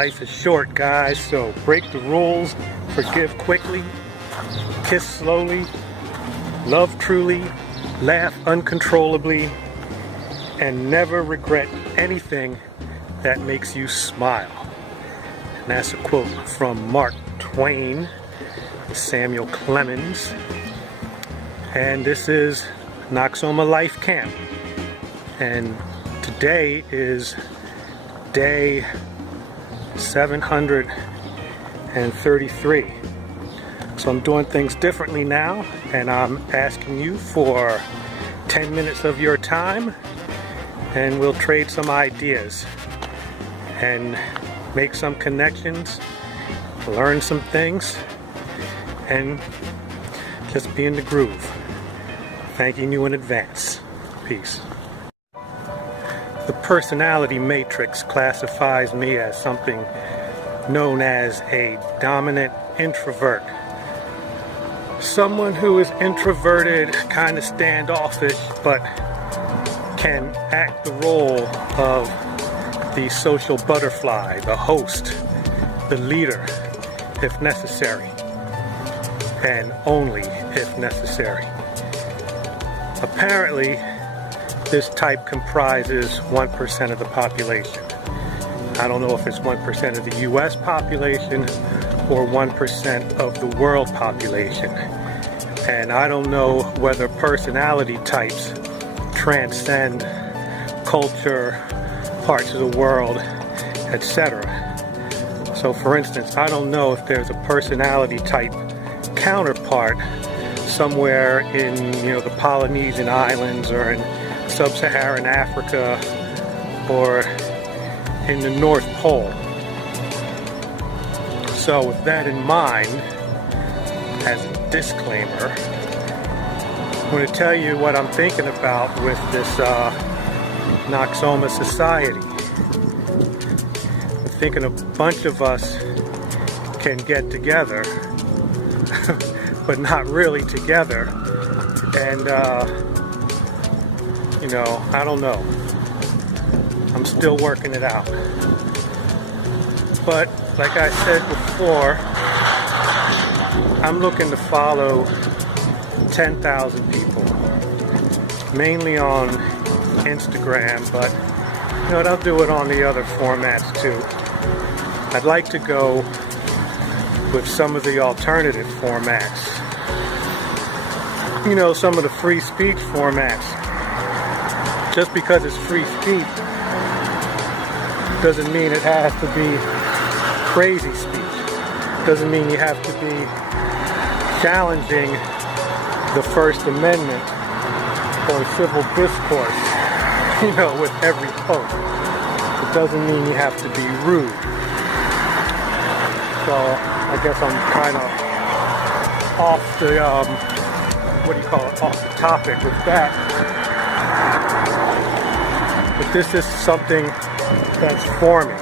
Life is short, guys, so break the rules, forgive quickly, kiss slowly, love truly, laugh uncontrollably, and never regret anything that makes you smile. And that's a quote from Mark Twain, Samuel Clemens, and this is Noxsoma Life Camp. And today is day 733. So I'm doing things differently now, and I'm asking you for 10 minutes of your time, and we'll trade some ideas and make some connections, learn some things, and just be in the groove. Thanking you in advance. Peace. The personality matrix classifies me as something known as a dominant introvert. Someone who is introverted, kind of standoffish, but can act the role of the social butterfly, the host, the leader, if necessary, and only if necessary. Apparently, this type comprises 1% of the population. I don't know if it's 1% of the US population or 1% of the world population. And I don't know whether personality types transcend culture, parts of the world, etc. So for instance, I don't know if there's a personality type counterpart somewhere in, the Polynesian Islands or in Sub-Saharan Africa or in the North Pole. So with that in mind, as a disclaimer, I'm going to tell you what I'm thinking about with this Noxsoma Society. I'm thinking a bunch of us can get together, but not really together, and I don't know. I'm still working it out. But like I said before, I'm looking to follow 10,000 people, mainly on Instagram, but I'll do it on the other formats too. I'd like to go with some of the alternative formats. Some of the free speech formats. Just because it's free speech doesn't mean it has to be crazy speech. Doesn't mean you have to be challenging the First Amendment or civil discourse, with every post. It doesn't mean you have to be rude. So I guess I'm kind of off the, off the topic with that. But this is something that's forming.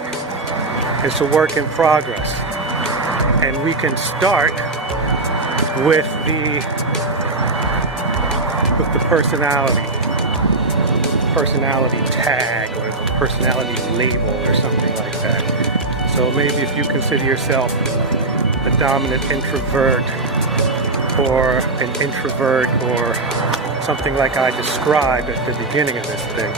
It's a work in progress. And we can start with the personality tag or the personality label or something like that. So maybe if you consider yourself a dominant introvert or an introvert or something like I described at the beginning of this thing,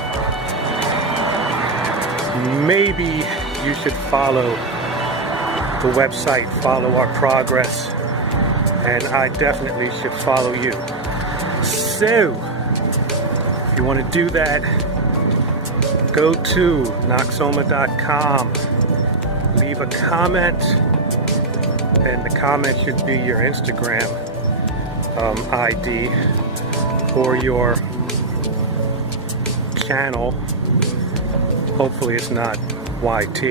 maybe you should follow the website, follow our progress, and I definitely should follow you. So, if you want to do that, go to Noxsoma.com, leave a comment, and the comment should be your Instagram ID or your channel. Hopefully it's not YT.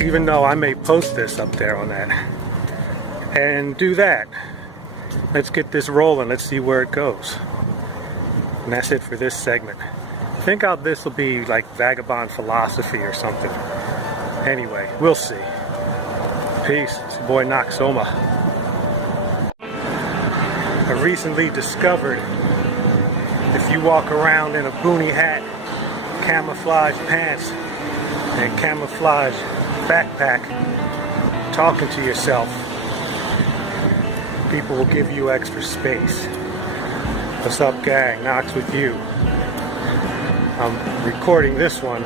Even though I may post this up there on that. And do that. Let's get this rolling. Let's see where it goes. And that's it for this segment. I think this will be like vagabond philosophy or something. Anyway, we'll see. Peace. It's your boy Noxsoma. I recently discovered if you walk around in a boonie hat, camouflage pants, and camouflage backpack talking to yourself, people will give you extra space. What's up, gang? Nox with you. I'm recording this one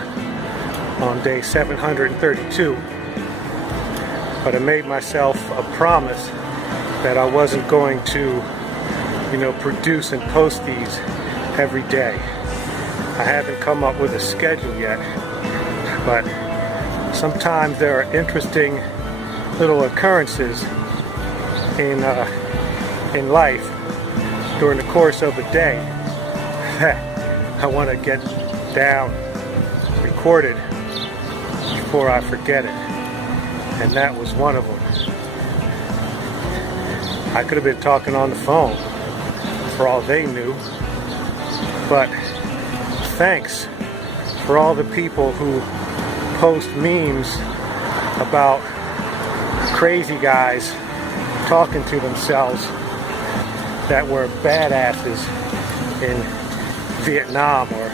on day 732, but I made myself a promise that I wasn't going to, produce and post these every day. I haven't come up with a schedule yet, but sometimes there are interesting little occurrences in life during the course of a day that I want to get down, recorded before I forget it, and that was one of them. I could have been talking on the phone for all they knew, but thanks for all the people who post memes about crazy guys talking to themselves that were badasses in Vietnam or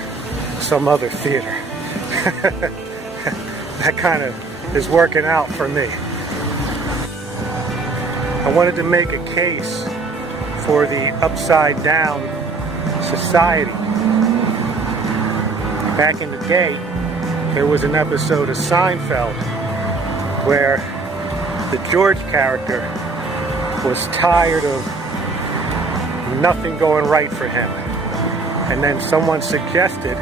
some other theater. That kind of is working out for me. I wanted to make a case for the upside down society. Back in the day, there was an episode of Seinfeld where the George character was tired of nothing going right for him. And then someone suggested,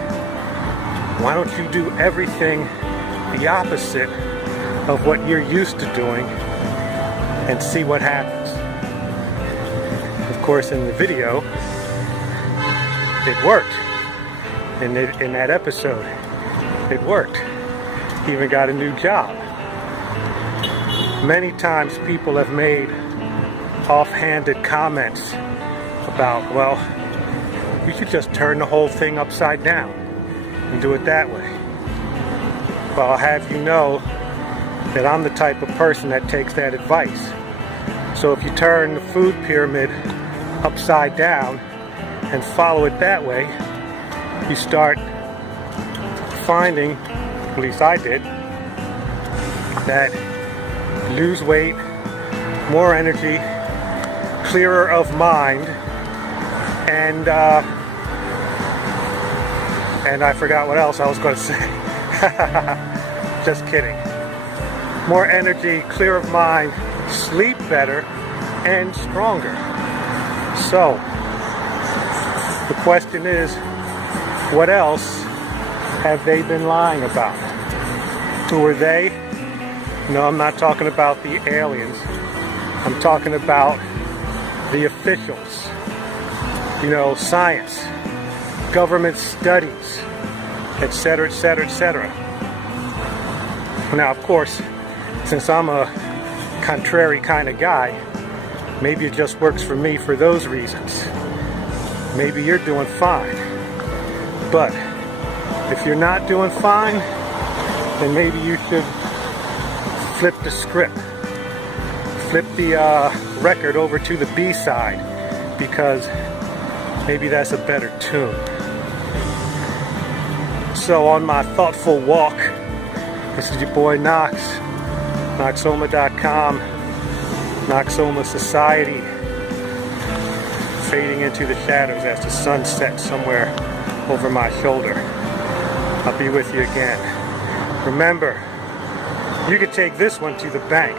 why don't you do everything the opposite of what you're used to doing and see what happens? Of course, in the video, it worked. In that episode, it worked. He even got a new job. Many times people have made offhanded comments about, well, you should just turn the whole thing upside down and do it that way. Well, I'll have you know that I'm the type of person that takes that advice. So if you turn the food pyramid upside down and follow it that way, you start finding, at least I did, that lose weight, more energy, clearer of mind, and I forgot what else I was going to say. Just kidding. More energy, clear of mind, sleep better, and stronger. So, the question is, what else have they been lying about? Who are they? No, I'm not talking about the aliens. I'm talking about the officials. Science, government studies, etc., etc., etc. Now, of course, since I'm a contrary kind of guy, maybe it just works for me for those reasons. Maybe you're doing fine. But if you're not doing fine, then maybe you should flip the script. Flip the record over to the B side, because maybe that's a better tune. So on my thoughtful walk, this is your boy Nox, Noxsoma.com, Noxsoma Society, fading into the shadows as the sun sets somewhere over my shoulder. I'll be with you again. Remember, you can take this one to the bank.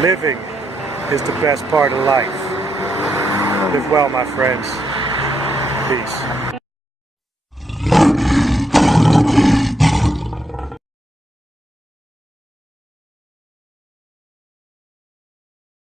Living is the best part of life. Live well, my friends. Peace.